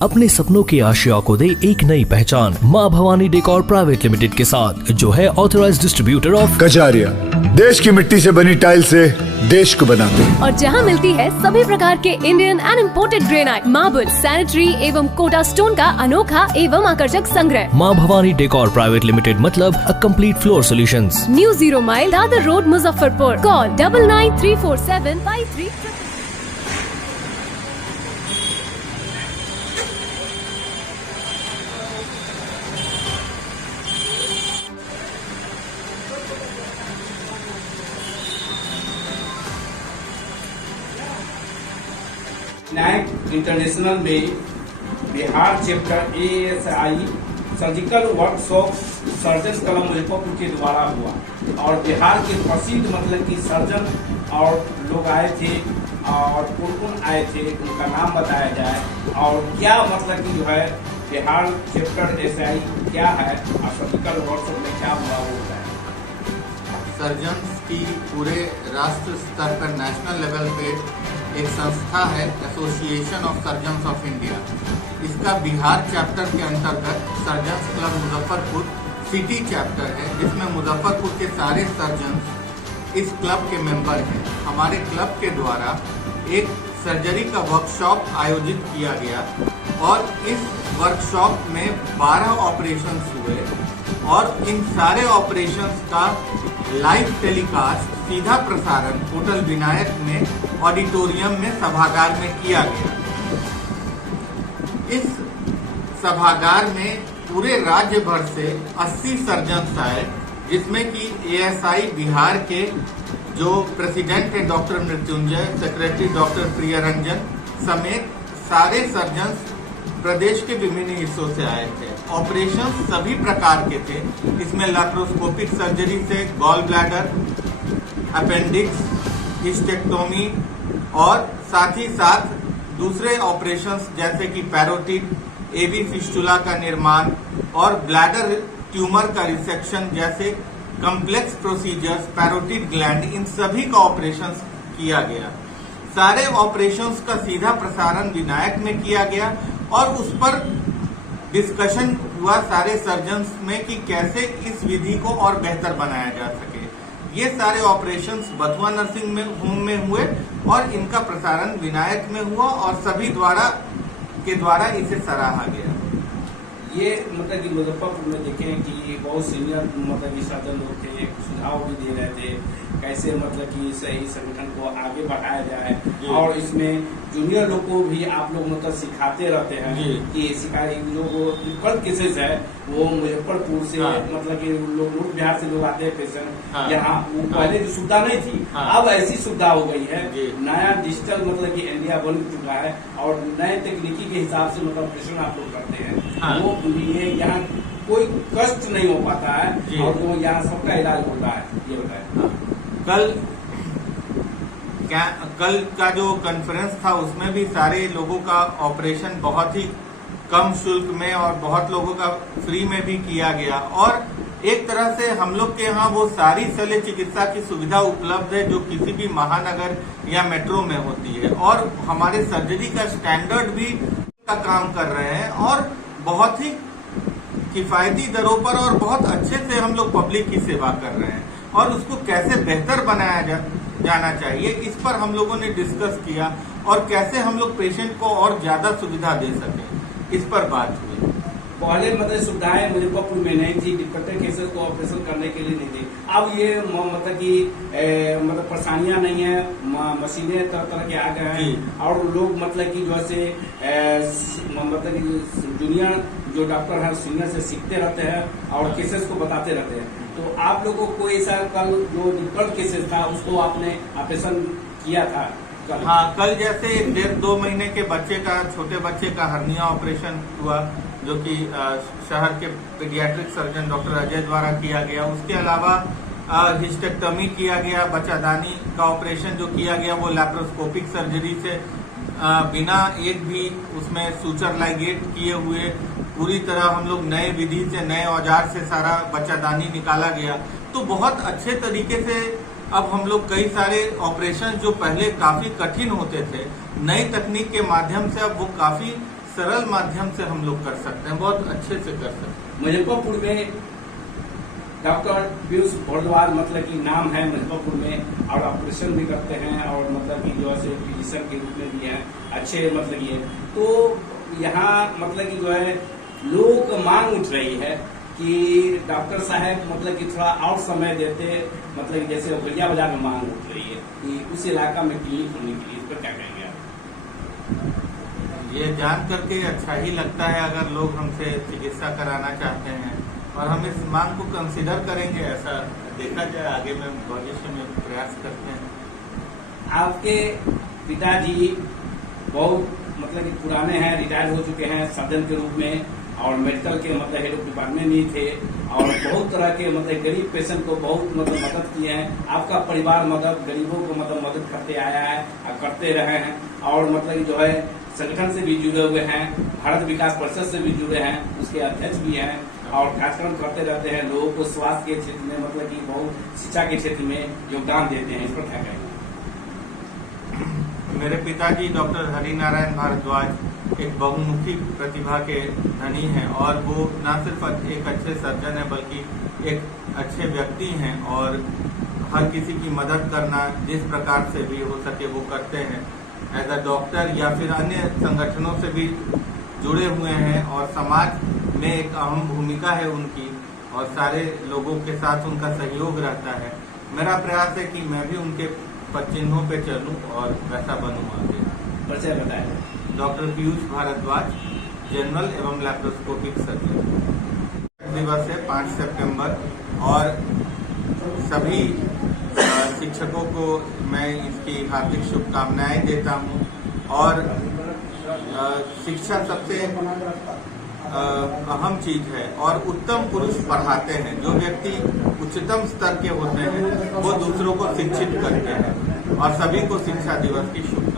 अपने सपनों की आशिया को दे एक नई पहचान माँ भवानी डेकोर प्राइवेट लिमिटेड के साथ, जो है ऑथराइज्ड डिस्ट्रीब्यूटर ऑफ कजारिया। देश की मिट्टी से बनी टाइल से देश को बनाते हैं। और जहाँ मिलती है सभी प्रकार के Indian and imported granite, marble, sanitary एवं कोटा स्टोन का अनोखा एवं आकर्षक संग्रह। माँ भवानी डेकोर प्राइवेट लिमिटेड मतलब a complete floor solutions. New 0 mile Dadar road, Muzaffarpur. Call 99347533। नैक इंटरनेशनल में Bihar chapter ASI surgical workshop surgeon कलम मुजफ्फरपुर के द्वारा हुआ और बिहार के प्रसिद्ध मतलब कि सर्जन और लोग आए थे और कौन आए थे उनका नाम बताया जाए और क्या मतलब कि जो है बिहार चैप्टर ASI क्या है और सर्जिकल वर्कशॉप में क्या हुआ होता है। सर्जन्स की पूरे राष्ट्र स्तर पर नेशनल लेवल पे एक संस्था है, association of surgeons of India. इसका बिहार चैप्टर के अंतर्गत surgeons club Muzaffarpur city chapter है, जिसमें मुजफ्फरपुर के सारे सर्जन्स इस क्लब के मेंबर हैं। हमारे क्लब के द्वारा एक सर्जरी का वर्कशॉप आयोजित किया गया और इस वर्कशॉप में 12 ऑपरेशंस हुए और इन सारे ऑपरेशंस का लाइव टेलीकास्ट, सीधा प्रसारण होटल विनायक में ऑडिटोरियम में सभागार में किया गया। इस सभागार में पूरे राज्य भर से 80 सर्जन्स आए, जिसमें कि ASI बिहार के जो प्रेसिडेंट हैं doctor Mrityunjay, secretary doctor Priyaranjan समेत सारे सर्जन्स प्रदेश के विभिन्न हिस्सों से आए थे। ऑपरेशन सभी प्रकार के थे। इसमें लैप्रोस्कोपिक सर्जरी से गॉल ब्लैडर, अपेंडिक्स, हिस्टेक्टोमी और साथ ही साथ दूसरे ऑपरेशंस जैसे कि पैरोटिड, AB फिस्टुला का निर्माण और ब्लैडर ट्यूमर का रिसेक्शन जैसे कॉम्प्लेक्स प्रोसीजर्स, पैरोटिड ग्लैंड, इन सभी का ऑपरेशंस किया गया। सारे ऑपरेशंस का सीधा प्रसारण विनायक में किया गया और उस पर डिस्कशन हुआ सारे सर्जन्स में कि कैसे इस विधि को और बेहतर बनाया जा सके। ये सारे ऑपरेशंस बथुआ नर्सिंग होम में हुए और इनका प्रसारण विनायक में हुआ और सभी के द्वारा इसे सराहा गया। ये मतलब कि मुजफ्फरपुर में देखें कि बहुत सीनियर मतलब सर्जन लोग थे, सुझाव भी दे रहे थे कैसे मतलब कि सही संगठन को आगे बढ़ाया जाए और इसमें जूनियर लोग को भी आप लोग मतलब सिखाते रहते हैं कि शिकायत जो डिफिकल्ट केसेस है वो मुजफ्फरपुर से मतलब कि लोग बिहार से लोग आते हैं पेशेंट यहाँ, वो पहले जो सुविधा नहीं थी अब ऐसी सुविधा हो गई है। नया डिजिटल मतलब कि इंडिया बन चुका है और नए तकनीकी के हिसाब से मतलब ऑपरेशन आप लोग करते हैं, वो लिए यहाँ कोई कष्ट नहीं हो पाता है और वो यहाँ सबका इलाज होता है। ये बताए कल का जो कॉन्फ्रेंस था उसमें भी सारे लोगों का ऑपरेशन बहुत ही कम शुल्क में और बहुत लोगों का फ्री में भी किया गया और एक तरह से हम लोग के यहाँ वो सारी शल्य चिकित्सा की सुविधा उपलब्ध है जो किसी भी महानगर या मेट्रो में होती है और हमारे सर्जरी का स्टैंडर्ड भी का काम कर रहे हैं और बहुत ही किफायती दरों पर और बहुत अच्छे से हम लोग पब्लिक की सेवा कर रहे हैं और उसको कैसे बेहतर बनाया जाना चाहिए इस पर हम लोगों ने डिस्कस किया और कैसे हम लोग पेशेंट को और ज्यादा सुविधा दे सके, इस पर बात हुई। पहले मतलब सुविधाएं मुजफ्फरपुर में नहीं थी, डिफिकल्ट केसेस को ऑपरेशन करने के लिए नहीं थी। अब ये मतलब कि मतलब परेशानियां नहीं है, मशीनें तरह तरह के आ गए हैं और लोग मतलब कि जैसे मतलब कि जूनियर जो डॉक्टर है सीनियर से सीखते रहते हैं और केसेस को बताते रहते हैं। तो आप लोगों को ऐसा कल जो डिफिकल्ट केसेस था उसको आपने ऑपरेशन किया था कल? हाँ, कल जैसे 1.5-2 महीने के बच्चे का, छोटे बच्चे का हर्निया ऑपरेशन हुआ जो कि शहर के पीडियाट्रिक सर्जन डॉक्टर अजय द्वारा किया गया। उसके अलावा हिस्टेक्टोमी किया गया, बच्चादानी का ऑपरेशन जो किया गया वो लैप्रोस्कोपिक सर्जरी से बिना एक भी उसमें सूचर लाइगेट किए हुए पूरी तरह हम लोग नए विधि से, नए औजार से सारा बच्चादानी निकाला गया। तो बहुत अच्छे तरीके से अब हम लोग कई सारे ऑपरेशन जो पहले काफी कठिन होते थे, नई तकनीक के माध्यम से अब वो काफी सरल माध्यम से हम लोग कर सकते हैं, बहुत अच्छे से कर सकते हैं। मुजफ्फरपुर में डॉक्टर पीयूष भारद्वाज मतलब कि नाम है मुजफ्फरपुर में, और ऑपरेशन भी करते हैं और मतलब कि जो है फिजिशियन के रूप में भी हैं, अच्छे मतलब ये। तो यहाँ मतलब कि जो है लोग मांग उठ रही है कि डॉक्टर साहब मतलब कि थोड़ा और समय देते, मतलब कि जैसे गलिया बाजार में मांग उठ रही है कि उस इलाका में क्लिनिक होने के लिए, इस पर क्या कहेंगे आप? ये जान करके अच्छा ही लगता है अगर लोग हमसे चिकित्सा कराना चाहते हैं, और हम इस मांग को कंसीडर करेंगे, ऐसा देखा जाए आगे में भविष्य में प्रयास करते हैं। आपके पिताजी बहुत मतलब कि पुराने हैं, रिटायर हो चुके हैं सर्जन के रूप में, और मेडिकल के मतलब हेड ऑफ डिपार्टमेंट भी थे, और बहुत तरह के मतलब गरीब पेशेंट को बहुत मतलब मदद किए हैं। आपका परिवार मतलब गरीबों को मतलब मदद करते आया है और करते रहे हैं, और मतलब जो है संगठन से भी जुड़े हुए हैं, भारत विकास परिषद से भी जुड़े हैं, उसके अध्यक्ष भी हैं, और कार्यक्रम करते रहते हैं, लोगों को स्वास्थ्य के क्षेत्र में मतलब कि बहुत शिक्षा के क्षेत्र में योगदान देते हैं। इस पर क्या कहेंगे? मेरे पिताजी डॉक्टर हरिनारायण भारद्वाज एक बहुमुखी प्रतिभा के धनी हैं, और वो न सिर्फ एक अच्छे सर्जन हैं बल्कि एक अच्छे व्यक्ति हैं, और हर किसी की मदद करना जिस प्रकार से भी हो सके वो करते हैं। एज अ डॉक्टर या फिर अन्य संगठनों से भी जुड़े हुए हैं, और समाज में एक अहम भूमिका है उनकी, और सारे लोगों के साथ उनका सहयोग रहता है। मेरा प्रयास है कि मैं भी उनके चिन्हों पे चलूं और वैसा बनूं आगे। परिचय बताएं। डॉक्टर पीयूष भारद्वाज, जनरल एवं लैप्रोस्कोपिक सर्जन। दिवस है 5 सितंबर, और सभी शिक्षकों को मैं इसकी हार्दिक शुभकामनाएं देता हूं। और शिक्षा सबसे अहम चीज है, और उत्तम पुरुष पढ़ाते हैं। जो व्यक्ति उच्चतम स्तर के होते हैं वो दूसरों को शिक्षित करते हैं, और सभी को शिक्षा दिवस की शुभकामनाएं।